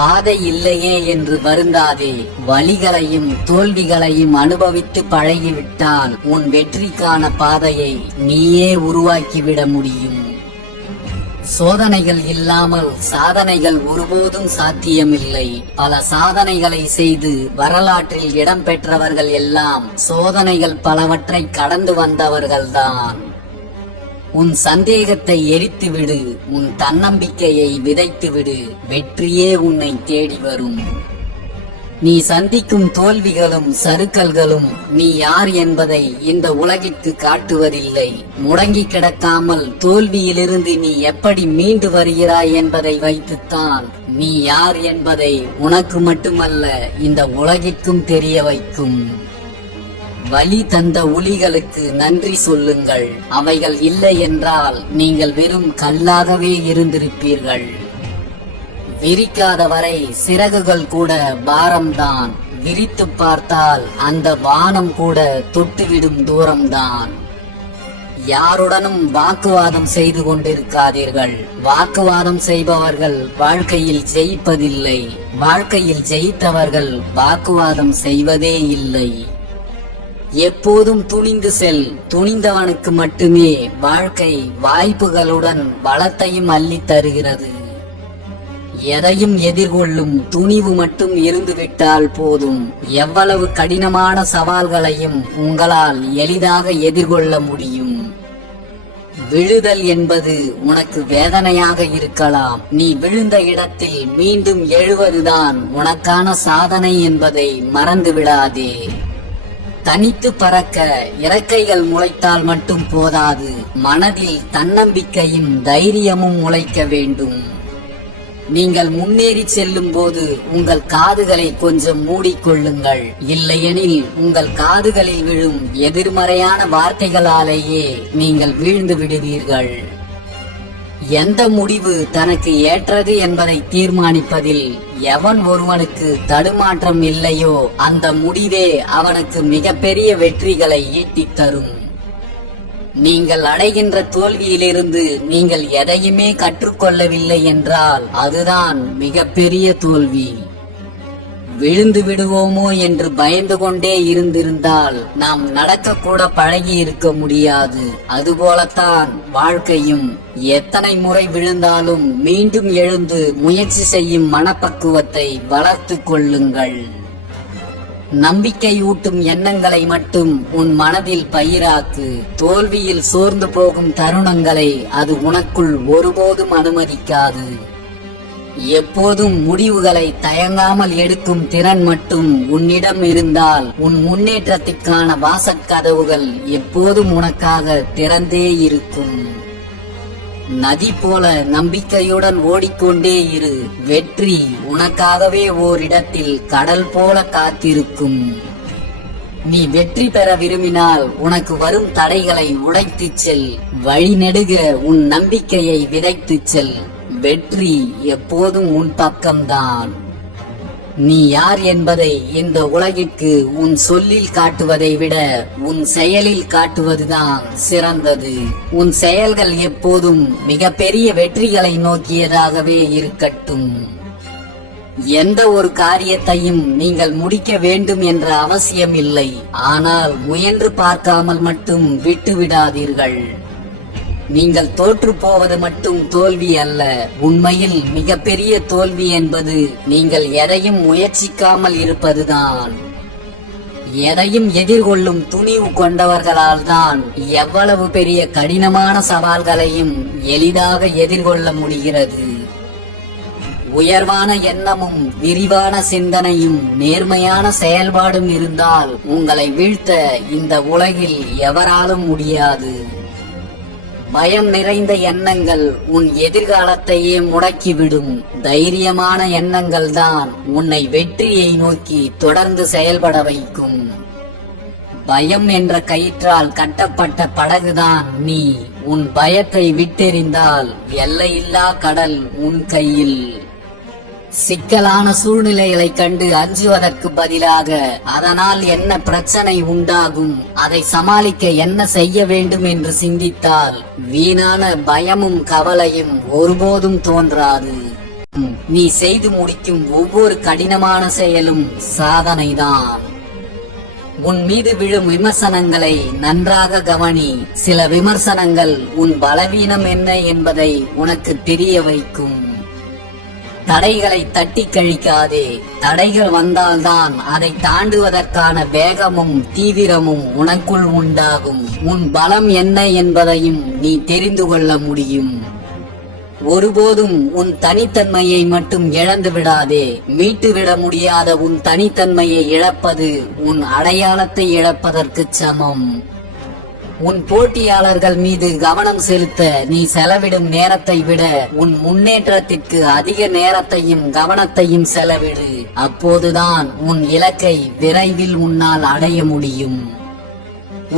பாதை இல்லையே என்று வருந்தாதே. வலிகளையும் தோல்விகளையும் அனுபவித்து பழகிவிட்டால் உன் வெற்றிக்கான பாதையை நீயே உருவாக்கிவிட முடியும். சோதனைகள் இல்லாமல் சாதனைகள் ஒருபோதும் சாத்தியமில்லை. பல சாதனைகளை செய்து வரலாற்றில் இடம் பெற்றவர்கள் எல்லாம் சோதனைகள் பலவற்றை கடந்து வந்தவர்கள்தான். உன் சந்தேகத்தை எரித்துவிடு, உன் தன்னம்பிக்கையை விதைத்துவிடு. வெற்றியே உன்னை தேடி வரும். நீ சந்திக்கும் தோல்விகளும் சறுக்கல்களும் நீ யார் என்பதை இந்த உலகிற்கு காட்டுவதில்லை. முடங்கி கிடக்காமல் தோல்வியிலிருந்து நீ எப்படி மீண்டு வருகிறாய் என்பதை வைத்துத்தான் நீ யார் என்பதை உனக்கு மட்டுமல்ல இந்த உலகிற்கும் தெரிய வைக்கும். வலி தந்த ஒலிகளுக்கு நன்றி சொல்லுங்கள். அவைகள் இல்லை என்றால் நீங்கள் வெறும் கல்லாகவே இருந்திருப்பீர்கள். விரிக்காத வரை சிறகுகள் கூட பாரம்தான். விரித்து பார்த்தால் அந்த வானம் கூட தொட்டுவிடும் தூரம்தான். யாருடனும் வாக்குவாதம் செய்து கொண்டிருக்காதீர்கள். வாக்குவாதம் செய்பவர்கள் வாழ்க்கையில் ஜெயிப்பதில்லை. வாழ்க்கையில் ஜெயித்தவர்கள் வாக்குவாதம் செய்வதே இல்லை. எப்போதும் துணிந்து செல். துணிந்தவனுக்கு மட்டுமே வாழ்க்கை வாய்ப்புகளுடன் வளத்தையும் அள்ளி தருகிறது. எதையும் எதிர்கொள்ளும் துணிவு மட்டும் இருந்துவிட்டால் போதும். எவ்வளவு கடினமான சவால்களையும் உங்களால் எளிதாக எதிர்கொள்ள முடியும். விழுதல் என்பது உனக்கு வேதனையாக இருக்கலாம். நீ விழுந்த இடத்தில் மீண்டும் எழுவதுதான் உனக்கான சாதனை என்பதை மறந்து விடாதே. தனித்து பறக்க இறக்கைகள் முளைத்தால் மட்டும் போதாது, மனதில் தன்னம்பிக்கையும் தைரியமும் முளைக்க வேண்டும். நீங்கள் முன்னேறி செல்லும் போது உங்கள் காதுகளை கொஞ்சம் மூடிக்கொள்ளுங்கள். இல்லையெனில் உங்கள் காதுகளில் விழும் எதிர்மறையான வார்த்தைகளாலேயே நீங்கள் வீழ்ந்து விடுவீர்கள். எந்த முடிவு தனக்கு ஏற்றது என்பதை தீர்மானிப்பதில் எவன் ஒருவனுக்கு தடுமாற்றம் இல்லையோ அந்த முடிவே அவனுக்கு மிகப்பெரிய வெற்றிகளை ஈட்டித் தரும். நீங்கள் அடைகின்ற தோல்வியிலிருந்து நீங்கள் எதையுமே கற்றுக்கொள்ளவில்லை என்றால் அதுதான் மிகப்பெரிய தோல்வி. விழுந்து விடுவோமோ என்று பயந்து கொண்டே இருந்திருந்தால் நாம் நடக்கக்கூட பழகி இருக்க முடியாது. அதுபோலத்தான் வாழ்க்கையும். எத்தனை முறை விழுந்தாலும் மீண்டும் எழுந்து முயற்சி செய்யும் மனப்பக்குவத்தை வளர்த்து கொள்ளுங்கள். நம்பிக்கையூட்டும் எண்ணங்களை மட்டும் உன் மனதில் பயிராக்கு. தோல்வியில் சோர்ந்து போகும் தருணங்களை அது உனக்குள் ஒருபோதும் அனுமதிக்காது. எப்போதும் முடிவுகளை தயங்காமல் எடுக்கும் திறன் மட்டும் உன்னிடம் இருந்தால் உன் முன்னேற்றத்திற்கான வாசற்கதவுகள் எப்போதும் உனக்காக திறந்தே இருக்கும். நதி போல நம்பிக்கையுடன் ஓடிக்கொண்டே இரு. வெற்றி உனக்காகவே ஓரிடத்தில் கடல் போல காத்திருக்கும். நீ வெற்றி பெற விரும்பினால் உனக்கு வரும் தடைகளை உடைத்துச் செல். வழிநெடுக உன் நம்பிக்கையை விதைத்துச் செல். வெற்றி எப்போதும் உன் பக்கம்தான். நீ யார் என்பதை இந்த உலகிற்கு உன் சொல்லில் காட்டுவதை விட உன் செயலில் காட்டுவதுதான் சிறந்தது. உன் செயல்கள் எப்போதும் மிகப்பெரிய வெற்றிகளை நோக்கியதாகவே இருக்கட்டும். எந்த ஒரு காரியத்தையும் நீங்கள் முடிக்க வேண்டும் என்ற அவசியம் இல்லை. ஆனால் முயன்று பார்க்காமல் மட்டும் விட்டுவிடாதீர்கள். நீங்கள் தோற்று போவது மட்டும் தோல்வி அல்ல. உண்மையில் மிகப்பெரிய தோல்வி என்பது நீங்கள் எதையும் முயற்சிக்காமல் இருப்பதுதான். எதையும் எதிர்கொள்ளும் துணிவு கொண்டவர்களால் தான் எவ்வளவு பெரிய கடினமான சவால்களையும் எளிதாக எதிர்கொள்ள முடிகிறது. உயர்வான எண்ணமும் விரிவான சிந்தனையும் நேர்மையான செயல்பாடும் இருந்தால் உங்களை வீழ்த்த இந்த உலகில் எவராலும் முடியாது. பயம் நிறைந்த எண்ணங்கள் உன் எதிர்காலத்தையே முடக்கிவிடும். தைரியமான எண்ணங்கள் தான் உன்னை வெற்றியை நோக்கி தொடர்ந்து செயல்பட வைக்கும். பயம் என்ற கயிற்றால் கட்டப்பட்ட படகுதான் நீ. உன் பயத்தை விட்டெறிந்தால் எல்லையில்லா கடல் உன் கையில். சிக்கலான சூழ்நிலைகளை கண்டு அஞ்சுவதற்கு பதிலாக அதனால் என்ன பிரச்சனை உண்டாகும், அதை சமாளிக்க என்ன செய்ய வேண்டும் என்று சிந்தித்தால் வீணான பயமும் கவலையும் ஒருபோதும் தோன்றாது. நீ செய்து முடிக்கும் ஒவ்வொரு கடினமான செயலும் சாதனைதான். உன் மீது விழும் விமர்சனங்களை நன்றாக கவனி. சில விமர்சனங்கள் உன் பலவீனம் என்ன என்பதை உனக்கு தெரிய வைக்கும். தடைகளை தட்டி கழிக்காதே. தடைகள் வந்தால்தான் அதை தாண்டுவதற்கான வேகமும் தீவிரமும் உனக்குள் உண்டாகும். உன் பலம் என்ன என்பதையும் நீ தெரிந்து கொள்ள முடியும். ஒருபோதும் உன் தனித்தன்மையை மட்டும் இழந்து விடாதே. மீட்டுவிட முடியாத உன் தனித்தன்மையை இழப்பது உன் அடையாளத்தை இழப்பதற்கு சமம். உன் போட்டியாளர்கள் மீது கவனம் செலுத்த நீ செலவிடும் நேரத்தை விட உன் முன்னேற்றத்திற்கு அதிக நேரத்தையும் கவனத்தையும் செலவிடு. அப்போதுதான் உன் இலக்கை விரைவில் உன்னால் அடைய முடியும்.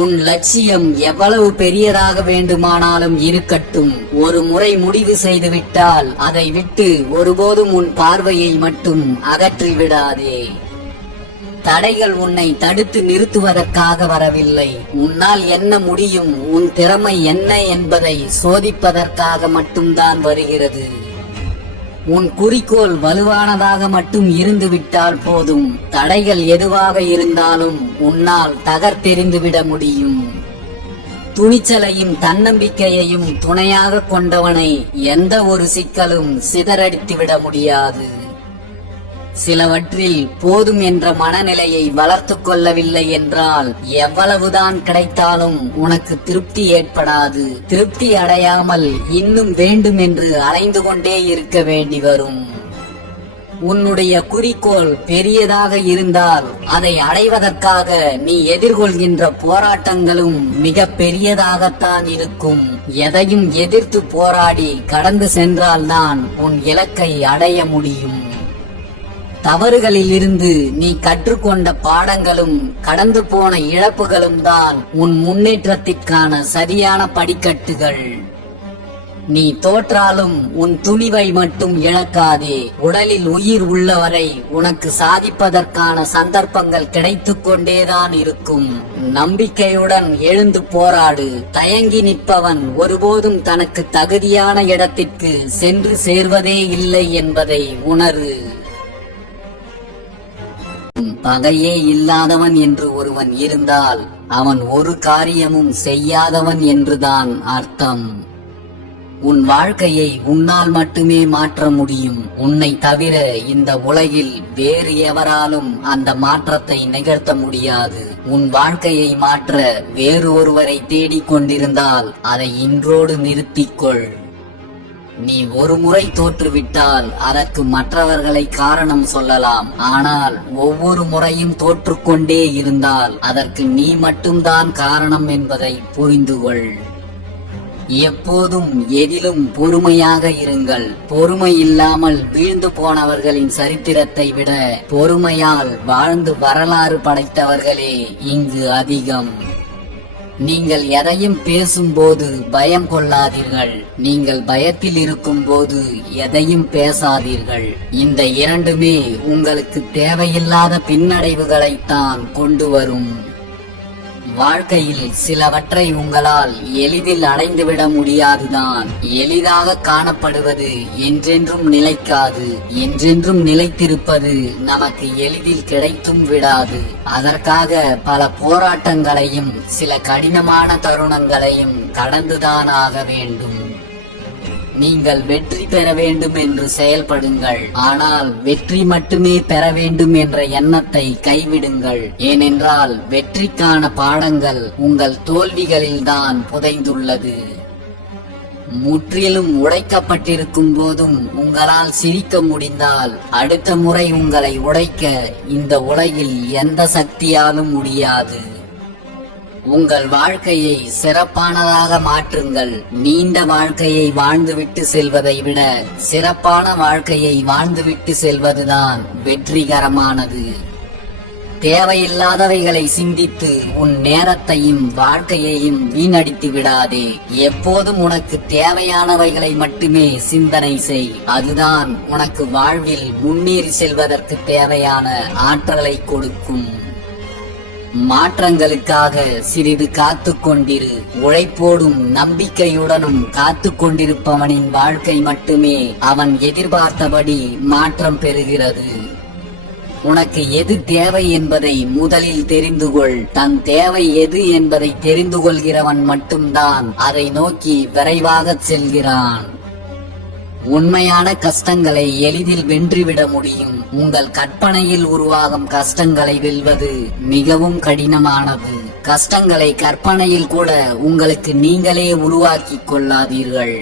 உன் லட்சியம் எவ்வளவு பெரியதாக வேண்டுமானாலும் இருக்கட்டும், ஒரு முறை முடிவு செய்துவிட்டால் அதை விட்டு ஒருபோதும் உன் பார்வையை மட்டும் அகற்றி விடாதே. தடைகள் உன்னை தடுத்து நிறுத்துவதற்காக வரவில்லை. உன்னால் என்ன முடியும், உன் திறமை என்ன என்பதை சோதிப்பதற்காக மட்டும்தான் வருகிறது. உன் குறிக்கோள் வலுவானதாக மட்டும் இருந்துவிட்டால் போதும். தடைகள் எதுவாக இருந்தாலும் உன்னால் தகர்த்தெறிந்துவிட முடியும். துணிச்சலையும் தன்னம்பிக்கையையும் துணையாக கொண்டவனை எந்த ஒரு சிக்கலும் சிதறடித்துவிட முடியாது. சிலவற்றில் போதும் என்ற மனநிலையை வளர்த்து கொள்ளவில்லை என்றால் எவ்வளவுதான் கிடைத்தாலும் உனக்கு திருப்தி ஏற்படாது. திருப்தி அடையாமல் இன்னும் வேண்டும் என்று அலைந்து கொண்டே இருக்க வேண்டி வரும். உன்னுடைய குறிக்கோள் பெரியதாக இருந்தால் அதை அடைவதற்காக நீ எதிர்கொள்கின்ற போராட்டங்களும் மிக பெரியதாகத்தான் இருக்கும். எதையும் எதிர்த்து போராடி கடந்து சென்றால்தான் உன் இலக்கை அடைய முடியும். தவறுகளில் இருந்து நீ கற்றுக்கொண்ட பாடங்களும் கடந்து போன இழப்புகளும் தான் உன் முன்னேற்றத்திற்கான சரியான படிக்கட்டுகள். நீ தோற்றாலும் உன் துணிவை மட்டும் இழக்காதே. உடலில் உயிர் உள்ளவரை உனக்கு சாதிப்பதற்கான சந்தர்ப்பங்கள் கிடைத்துக் கொண்டேதான் இருக்கும். நம்பிக்கையுடன் எழுந்து போராடு. தயங்கி நிற்பவன் ஒருபோதும் தனக்கு தகுதியான இடத்திற்கு சென்று சேர்வதே இல்லை என்பதை உணரு. பகையே இல்லாதவன் என்று ஒருவன் இருந்தால் அவன் ஒரு காரியமும் செய்யாதவன் என்றுதான் அர்த்தம். உன் வாழ்க்கையை உன்னால் மட்டுமே மாற்ற முடியும். உன்னை தவிர இந்த உலகில் வேறு எவராலும் அந்த மாற்றத்தை நிகழ்த்த முடியாது. உன் வாழ்க்கையை மாற்ற வேறு ஒருவரை தேடிக் கொண்டிருந்தால் அதை இன்றோடு நிறுத்திக்கொள். நீ ஒரு முறை தோற்றுவிட்டால் அதற்கு மற்றவர்களை காரணம் சொல்லலாம். ஆனால் ஒவ்வொரு முறையும் தோற்றுக்கொண்டே இருந்தால் அதற்கு நீ மட்டும்தான் காரணம் என்பதை புரிந்துகொள். எப்போதும் எதிலும் பொறுமையாக இருங்கள். பொறுமை இல்லாமல் வீழ்ந்து போனவர்களின் சரித்திரத்தை விட பொறுமையால் வாழ்ந்து வரலாறு படைத்தவர்களே இங்கு அதிகம். நீங்கள் எதையும் பேசும்போது பயம் கொள்ளாதீர்கள். நீங்கள் பயத்தில் இருக்கும் போது எதையும் பேசாதீர்கள். இந்த இரண்டுமே உங்களுக்கு தேவையில்லாத பின்னடைவுகளைத்தான் கொண்டு வரும். வாழ்க்கையில் சிலவற்றை உங்களால் எளிதில் அடைந்துவிட முடியாதுதான். எளிதாக காணப்படுவது என்றென்றும் நிலைக்காது. என்றென்றும் நிலைத்திருப்பது நமக்கு எளிதில் கிடைத்தும் விடாது. அதற்காக பல போராட்டங்களையும் சில கடினமான தருணங்களையும் கடந்துதான் ஆக வேண்டும். நீங்கள் வெற்றி பெற வேண்டும் என்று செயல்படுங்கள். ஆனால் வெற்றி மட்டுமே பெற வேண்டும் என்ற எண்ணத்தை கைவிடுங்கள். ஏனென்றால் வெற்றிக்கான பாடங்கள் உங்கள் தோல்விகளில்தான் புதைந்துள்ளது. முற்றிலும் உடைக்கப்பட்டிருக்கும் போதும் உங்களால் சிரிக்க முடிந்தால் அடுத்த முறை உங்களை உடைக்க இந்த உலகில் எந்த சக்தியாலும் முடியாது. உங்கள் வாழ்க்கையை சிறப்பானதாக மாற்றுங்கள். நீண்ட வாழ்க்கையை வாழ்ந்துவிட்டு செல்வதை விட சிறப்பான வாழ்க்கையை வாழ்ந்துவிட்டு செல்வதுதான் வெற்றிகரமானது. தேவையில்லாதவைகளை சிந்தித்து உன் நேரத்தையும் வாழ்க்கையையும் வீணடித்து விடாதே. எப்போதும் உனக்கு தேவையானவைகளை மட்டுமே சிந்தனை செய். அதுதான் உனக்கு வாழ்வில் முன்னேறி செல்வதற்கு தேவையான ஆற்றலை கொடுக்கும். மாற்றங்களுக்காக சிறிது காத்து கொண்டிரு. உழைப்போடும் நம்பிக்கையுடனும் காத்து கொண்டிருப்பவனின் வாழ்க்கை மட்டுமே அவன் எதிர்பார்த்தபடி மாற்றம் பெறுகிறது. உனக்கு எது தேவை என்பதை முதலில் தெரிந்து கொள். தன் தேவை எது என்பதை தெரிந்து கொள்கிறவன் மட்டும்தான் அதை நோக்கி விரைவாக செல்கிறான். உண்மையான கஷ்டங்களை எளிதில் வென்றுவிட முடியும். உங்கள் கற்பனையில் உருவாகும் கஷ்டங்களை வெல்வது மிகவும் கடினமானது. கஷ்டங்களை கற்பனையில் கூட உங்களுக்கு நீங்களே உருவாக்கி கொள்ளாதீர்கள்.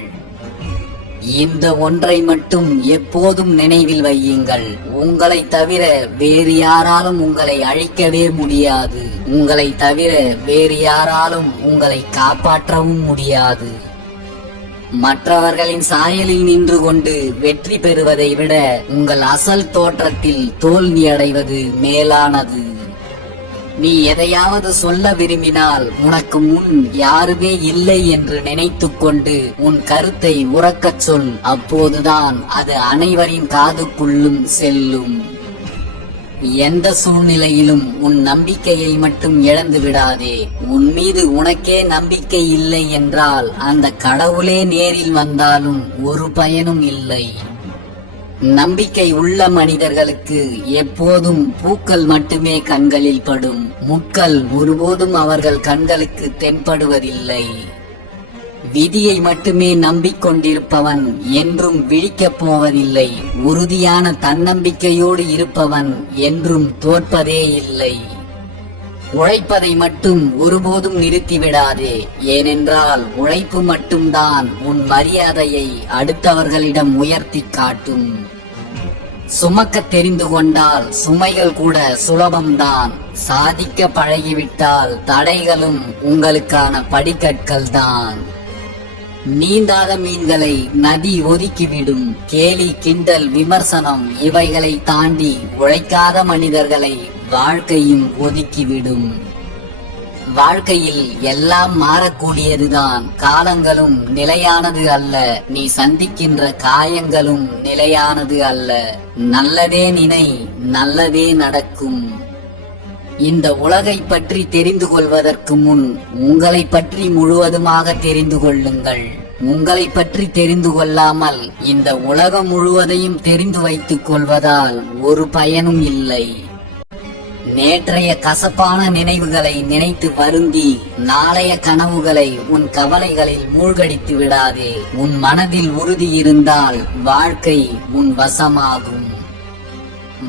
இந்த ஒன்றை மட்டும் எப்போதும் நினைவில் வையுங்கள். உங்களை தவிர வேறு யாராலும் உங்களை அழிக்கவே முடியாது. உங்களை தவிர வேறு யாராலும் உங்களை காப்பாற்றவும் முடியாது. மற்றவர்களின் சாயலில் நின்று கொண்டு வெற்றி பெறுவதை விட உங்கள் அசல் தோற்றத்தில் தோல்வி அடைவது மேலானது. நீ எதையாவது சொல்ல விரும்பினால் உனக்கு முன் யாருமே இல்லை என்று நினைத்துக்கொண்டு உன் கருத்தை உரக்கச் சொல். அப்போதுதான் அது அனைவரின் காதுக்குள்ளும் செல்லும். எந்த சூழ்நிலையிலும் உன் நம்பிக்கையை மட்டும் இழந்து விடாதே. உன் மீது உனக்கே நம்பிக்கை இல்லை என்றால் அந்த கடவுளே நேரில் வந்தாலும் ஒரு பயனும் இல்லை. நம்பிக்கை உள்ள மனிதர்களுக்கு எப்போதும் பூக்கள் மட்டுமே கண்களில் படும். முட்கள் ஒருபோதும் அவர்கள் கண்களுக்கு தென்படுவதில்லை. விதியை மட்டுமே நம்பிக்கொண்டிருப்பவன் என்றும் விழிக்கப் போவதில்லை. உறுதியான தன்னம்பிக்கையோடு இருப்பவன் என்றும் தோற்பதே இல்லை. உழைப்பதை மட்டும் ஒருபோதும் நிறுத்திவிடாதே. ஏனென்றால் உழைப்பு மட்டும்தான் உன் மரியாதையை அடுத்தவர்களிடம் உயர்த்தி காட்டும். சுமக்க தெரிந்து கொண்டால் சுமைகள் கூட சுலபம்தான். சாதிக்க பழகிவிட்டால் தடைகளும் உங்களுக்கான படிக்கற்கள் தான். நீந்தாத மீன்களை நதி ஒதுக்கிவிடும். கேலி, கிண்டல், விமர்சனம் இவைகளை தாண்டி உழைக்காத மனிதர்களை வாழ்க்கையும் ஒதுக்கிவிடும். வாழ்க்கையில் எல்லாம் மாறக்கூடியதுதான். காலங்களும் நிலையானது அல்ல. நீ சந்திக்கின்ற காயங்களும் நிலையானது அல்ல. நல்லதே நினை, நல்லதே நடக்கும். இந்த உலகை பற்றி தெரிந்து கொள்வதற்கு முன் உங்களை பற்றி முழுவதுமாக தெரிந்து கொள்ளுங்கள். உங்களை பற்றி தெரிந்து கொள்ளாமல் இந்த உலகம் முழுவதையும் தெரிந்து வைத்துக் கொள்வதால் ஒரு பயனும் இல்லை. நேற்றைய கசப்பான நினைவுகளை நினைத்து வருந்தி நாளைய கனவுகளை உன் கவலைகளில் மூழ்கடித்து விடாதே. உன் மனதில் உறுதி இருந்தால் வாழ்க்கை உன் வசமாகும்.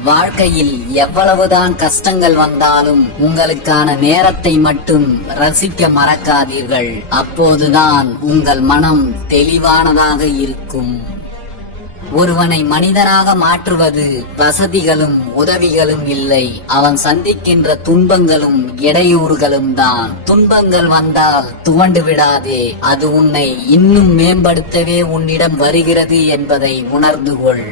வாழ்க்கையில் எவ்வளவுதான் கஷ்டங்கள் வந்தாலும் உங்களுக்கான நேரத்தை மட்டும் ரசிக்க மறக்காதீர்கள். அப்போதுதான் உங்கள் மனம் தெளிவானதாக இருக்கும். ஒருவனை மனிதனாக மாற்றுவது வசதிகளும் உதவிகளும் இல்லை, அவன் சந்திக்கின்ற துன்பங்களும் இடையூறுகளும் தான். துன்பங்கள் வந்தால் துவண்டு விடாதே. அது உன்னை இன்னும் மேம்படுத்தவே உன்னிடம் வருகிறது என்பதை உணர்ந்து கொள்.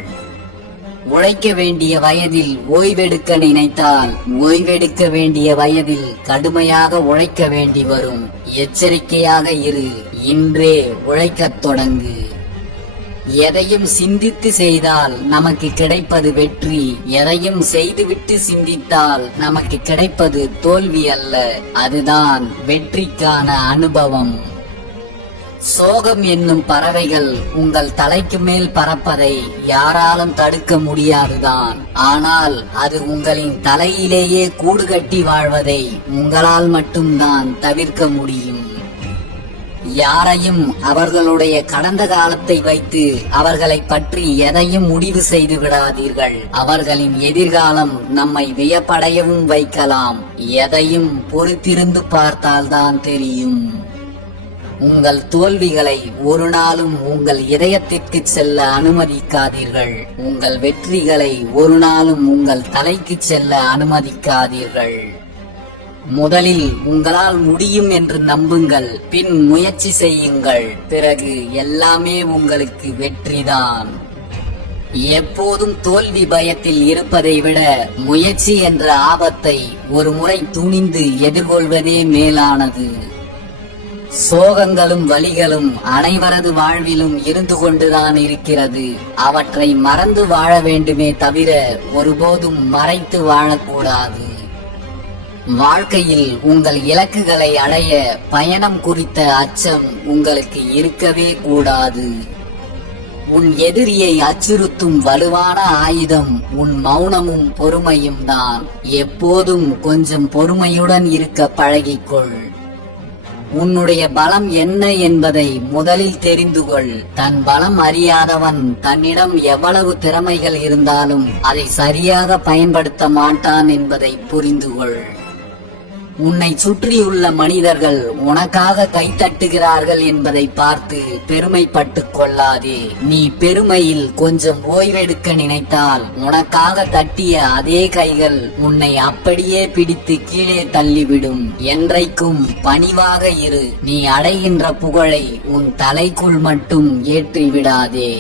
உழைக்க வேண்டிய வயதில் ஓய்வெடுக்க நினைத்தால் ஓய்வெடுக்க வேண்டிய வயதில் கடுமையாக உழைக்க வேண்டி வரும். எச்சரிக்கையாக இரு. இன்றே உழைக்கத் தொடங்கு. எதையும் சிந்தித்து செய்தால் நமக்கு கிடைப்பது வெற்றி. எதையும் செய்துவிட்டு சிந்தித்தால் நமக்கு கிடைப்பது தோல்வி அல்ல, அதுதான் வெற்றிக்கான அனுபவம். சோகம் என்னும் பறவைகள் உங்கள் தலைக்கு மேல் பறப்பதை யாராலும் தடுக்க முடியாதுதான். ஆனால் அது உங்களின் தலையிலேயே கூடு கட்டி வாழ்வதை உங்களால் மட்டும்தான் தவிர்க்க முடியும். யாரையும் அவர்களுடைய கடந்த காலத்தை வைத்து அவர்களை பற்றி எதையும் முடிவு செய்து விடாதீர்கள். அவர்களின் எதிர்காலம் நம்மை வியப்படையவும் வைக்கலாம். எதையும் பொறுத்திருந்து பார்த்தால்தான் தெரியும். உங்கள் தோல்விகளை ஒரு நாளும் உங்கள் இதயத்திற்கு செல்ல அனுமதிக்காதீர்கள். உங்கள் வெற்றிகளை ஒரு நாளும் உங்கள் தலைக்கு செல்ல அனுமதிக்காதீர்கள். முதலில் உங்களால் முடியும் என்று நம்புங்கள், பின் முயற்சி செய்யுங்கள். பிறகு எல்லாமே உங்களுக்கு வெற்றிதான். எப்போதும் தோல்வி பயத்தில் இருப்பதை விட முயற்சி என்ற ஆபத்தை ஒரு முறை துணிந்து எதிர்கொள்வதே மேலானது. சோகங்களும் வலிகளும் அனைவரது வாழ்விலும் இருந்து கொண்டுதான் இருக்கிறது. அவற்றை மறந்து வாழ வேண்டுமே தவிர ஒருபோதும் மறைத்து வாழக்கூடாது. வாழ்க்கையில் உங்கள் இலக்குகளை அடைய பயணம் குறித்த அச்சம் உங்களுக்கு இருக்கவே கூடாது. உன் எதிரியை அச்சுறுத்தும் வலுவான ஆயுதம் உன் மௌனமும் பொறுமையும் தான். எப்போதும் கொஞ்சம் பொறுமையுடன் இருக்க பழகிக்கொள். உன்னுடைய பலம் என்ன என்பதை முதலில் தெரிந்து கொள். தன் பலம் அறியாதவன் தன்னிடம் எவ்வளவு திறமைகள் இருந்தாலும் அதை சரியாக பயன்படுத்த மாட்டான் என்பதை புரிந்து கொள். உன்னை சுற்றியுள்ள மனிதர்கள் உனக்காக கைத்தட்டுகிறார்கள் என்பதை பார்த்து பெருமைப்பட்டு கொள்ளாதே. நீ பெருமையில் கொஞ்சம் ஓய்வெடுக்க நினைத்தால் உனக்காக தட்டிய அதே கைகள் உன்னை அப்படியே பிடித்து கீழே தள்ளிவிடும். என்றைக்கும் பணிவாக இரு. நீ அடைகின்ற புகழை உன் தலைக்குள் மட்டும் ஏற்றி விடாதே.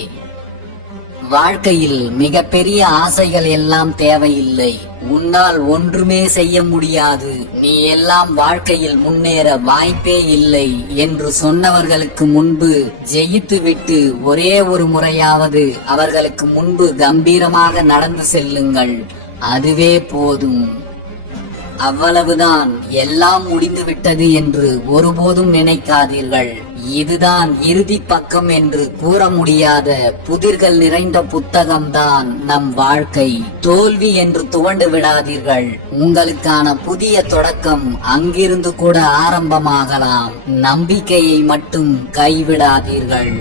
வாழ்க்கையில் மிகப்பெரிய ஆசைகள் எல்லாம் தேவையில்லை. உன்னால் ஒன்றுமே செய்ய முடியாது, நீ எல்லாம் வாழ்க்கையில் முன்னேற வாய்ப்பே இல்லை என்று சொன்னவர்களுக்கு முன்பு ஜெயித்துவிட்டு ஒரே ஒரு முறையாவது அவர்களுக்கு முன்பு கம்பீரமாக நடந்து செல்லுங்கள். அதுவே போதும். அவ்வளவுதான். எல்லாம் முடிந்து விட்டது என்று ஒருபோதும் நினைக்காதீர்கள். இதுதான் இறுதி பக்கம் என்று கூற முடியாத புதிர்கள் நிறைந்த புத்தகம்தான் நம் வாழ்க்கை. தோல்வி என்று துவண்டு விடாதீர்கள். உங்களுக்கான புதிய தொடக்கம் அங்கிருந்து கூட ஆரம்பமாகலாம். நம்பிக்கையை மட்டும் கைவிடாதீர்கள்.